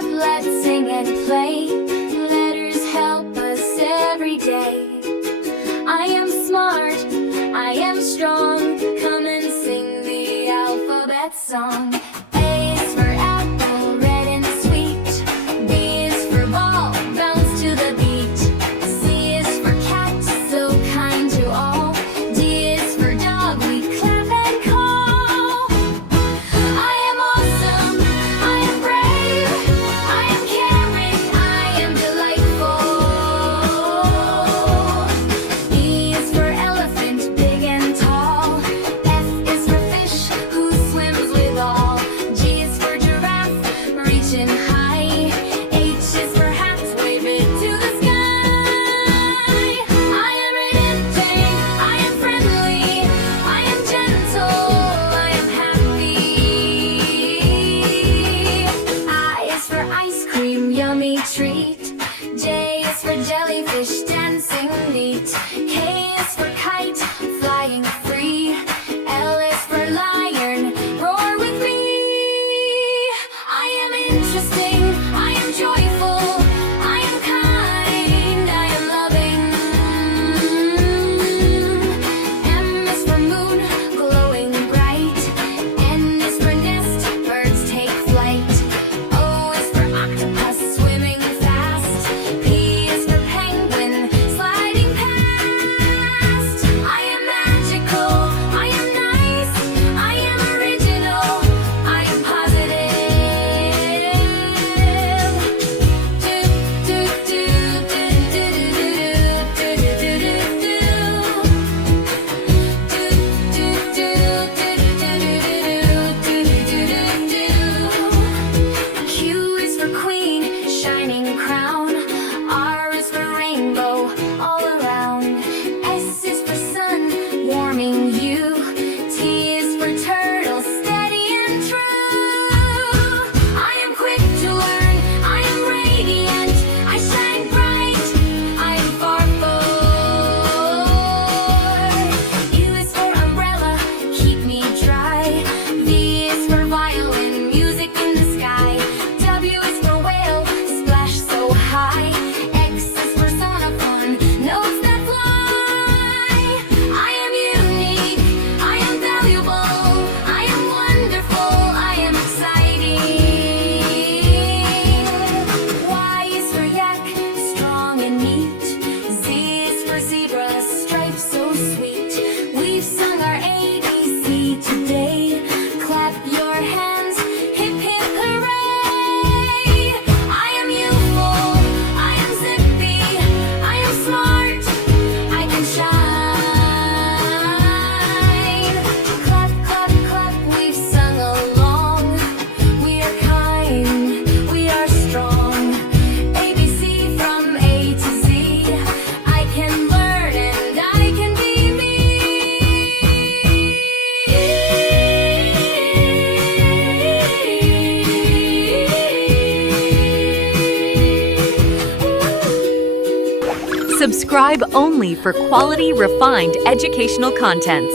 laugh, let's sing and play. Letters help us every day. I am smart, I am strong. Come and sing the alphabet song. A is for apple, red and sweet. B is for ball, bounce to the beat. C is for cat, so kind to all. D is for dog, we clap and call. I am awesome, I am brave, I am caring, I am delightful. E is for elephant, big and tall. F is for fish, who swims with all. G is for giraffe, reaching high. H is for hat, wave it to the sky. I am redempting, I am friendly, I am gentle, I am happy. I is for ice cream, yummy treat. J is for jellyfish, dancing neat. K is for kite, flying free. L is for lion, roar with me. I am interesting, I am joyful, I am kind, I am loving. M is for moon, glowing bright. N is for nest, birds take flight. O is for octopus, swimming fast. P is for penguin, sliding past. I am magical, I am nice, I am original, I am positive. Q is for queen, shining crown. R is for rainbow, all around. S is for sun, warming you. T is for turtle, steady and true. I am quick to learn, I am radiant, I shine bright, I am far forth. U is for umbrella, keep me dry. V is for violin, music in the sky. W is for whale, splash so high. X is for sonophone, notes that fly. I am unique, I am valuable, I am wonderful, I am exciting. Y is for yak, strong and neat. Z is for zebra, stripes so sweet. We've sung our ABC today. Clap your hands, hip hip hooray. I am youthful, I am zippy, I am smart, I can shine. Clap, clap, clap, we've sung along. We are kind, we are strong. ABC from A to Z. I can learn and I can be me. Subscribe only for quality, refined educational contents.